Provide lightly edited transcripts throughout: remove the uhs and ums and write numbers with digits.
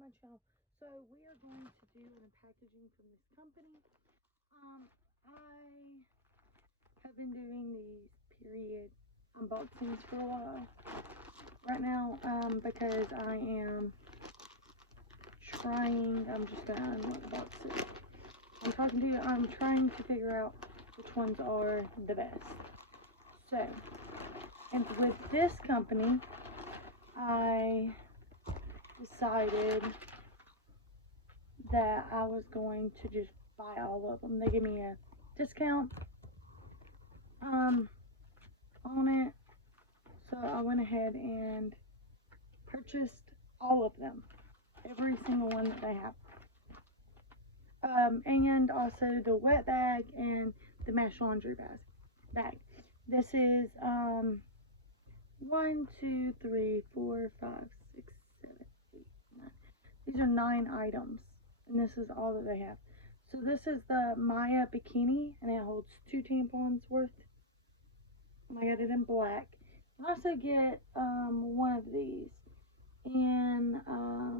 my channel. So we are going to do an packaging from this company. I have been doing these period unboxings for a while right now, because I am trying, I'm just gonna unbox it. I'm trying to figure out which ones are the best. So, and with this company, I decided that I was going to just buy all of them. They gave me a discount on it, so I went ahead and purchased all of them, every single one that they have, and also the wet bag and the mesh laundry bag. This is 1, 2, 3, 4, 5, 6, 7, 8, 9. These are 9 items, and this is all that they have. So this is the Maya Bikini, and it holds 2 tampons worth. And I got it in black. I also get one of these in a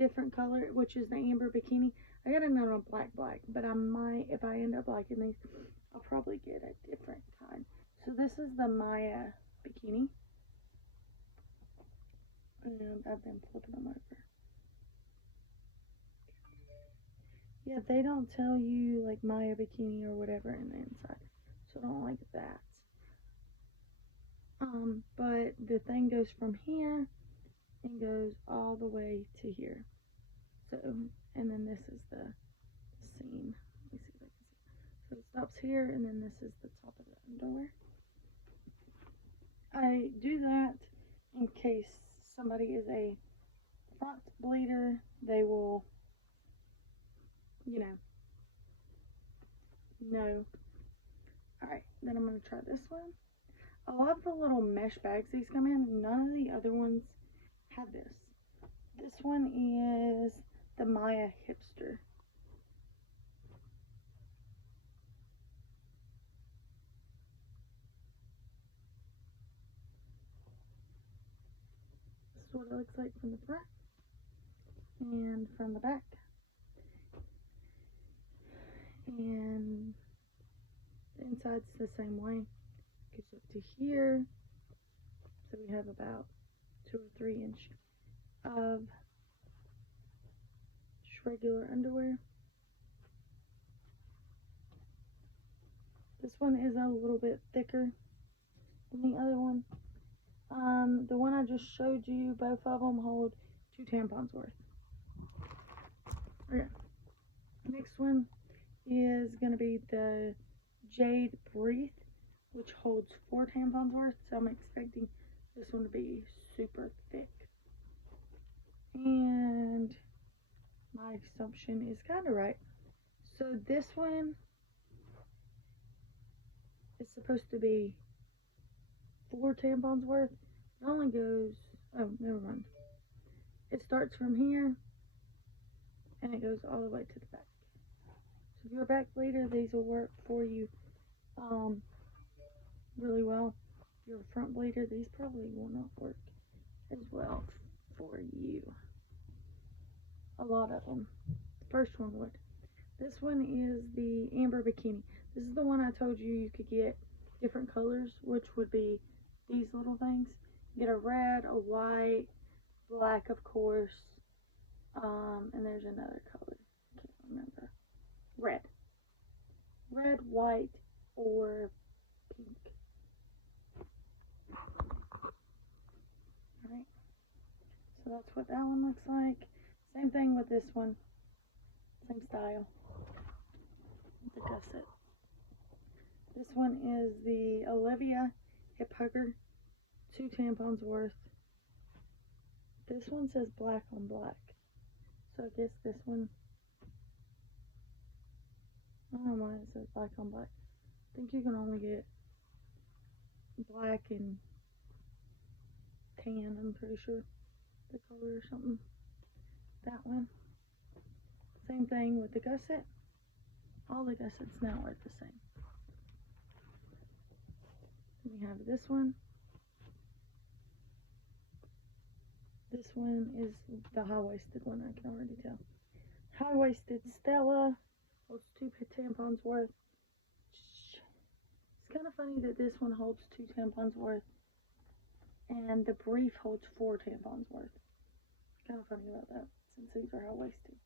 different color, which is the Amber Bikini. I got another one black, but I might, if I end up liking these, I'll probably get a different kind. So this is the Maya Bikini, and I've been flipping them over. Yeah, they don't tell you like Maya Bikini or whatever in the inside, so I don't like that. But the thing goes from here and goes all the way to here. So, and then this is the seam. Let me see if I can see. So it stops here, and then this is the top of the underwear. I do that in case somebody is a front bleeder. They will, know. Alright, then I'm going to try this one. I love the little mesh bags these come in. None of the other ones have this. This one is the Maya Hipster. This is what it looks like from the front and from the back. And the inside's the same way. Goes up to here. So we have about 2 or 3 inch of just regular underwear. This one is a little bit thicker than the other one. The one I just showed you, both of them hold 2 tampons worth. Okay. Next one is going to be the Jade Breathe, which holds 4 tampons worth. So I'm expecting this one to be super thick. And my assumption is kind of right. So this one is supposed to be 4 tampons worth. It only goes, oh, never mind. It starts from here and it goes all the way to the back. So if you're a back bleeder, these will work for you really well. If you're a front bleeder, these probably will not work as well for you. A lot of them. The first one would. This one is the Amber Bikini. This is the one I told you could get different colors, which would be these little things. You get a red, a white, black, of course, and there's another color. I can't remember. Red, white, or pink. Alright. So that's what that one looks like. Same thing with this one. Same style. The gusset. This one is the Olivia Hip Hugger. 2 tampons worth. This one says black on black. So I guess this one, I don't know why it says black on black. I think you can only get black and tan, I'm pretty sure. The color or something. That one. Same thing with the gusset. All the gussets now are the same. We have this one. This one is the high-waisted one, I can already tell. High-waisted Stella holds 2 tampons worth. It's kind of funny that this one holds 2 tampons worth and the brief holds 4 tampons worth. Kind of funny about that since these are high-waisted.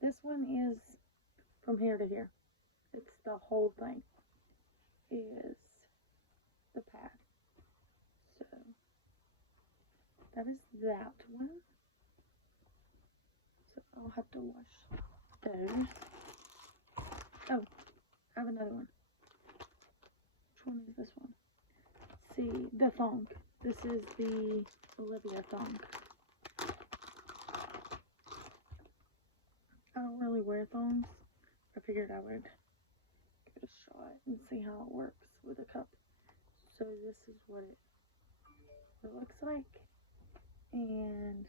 This one is from here to here. It's the whole thing is the pad. So that is that one. So I'll have to wash those. Oh, I have another one. Which one is this one? See, the thong. This is the Olivia thong. I don't really wear thongs. I figured I would give it a shot and see how it works with a cup. So this is what it looks like. And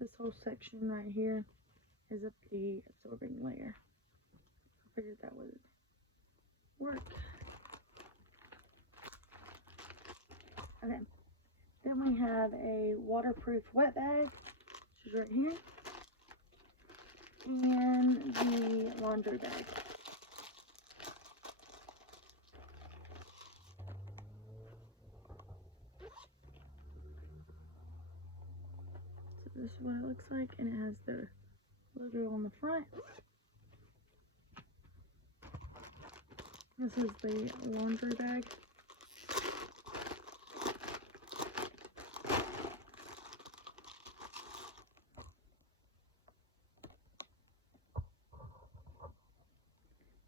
this whole section right here is the absorbing layer. I figured that would work. Okay. Then we have a waterproof wet bag, which is right here, and the laundry bag. So this is what it looks like, and it has the logo on the front. This is the laundry bag.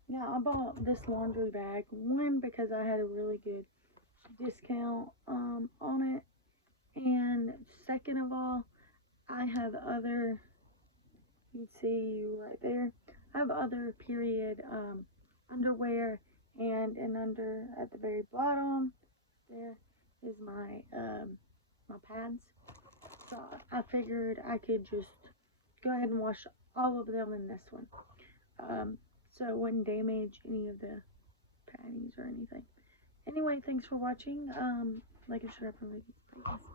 Now, I bought this laundry bag, one, because I had a really good discount on it, and second of all, I have other, you can see right there, I have other period underwear, and under at the very bottom there is my my pads. So I figured I could just go ahead and wash all of them in this one. So it wouldn't damage any of the panties or anything. Anyway, thanks for watching. Like and subscribe for more videos.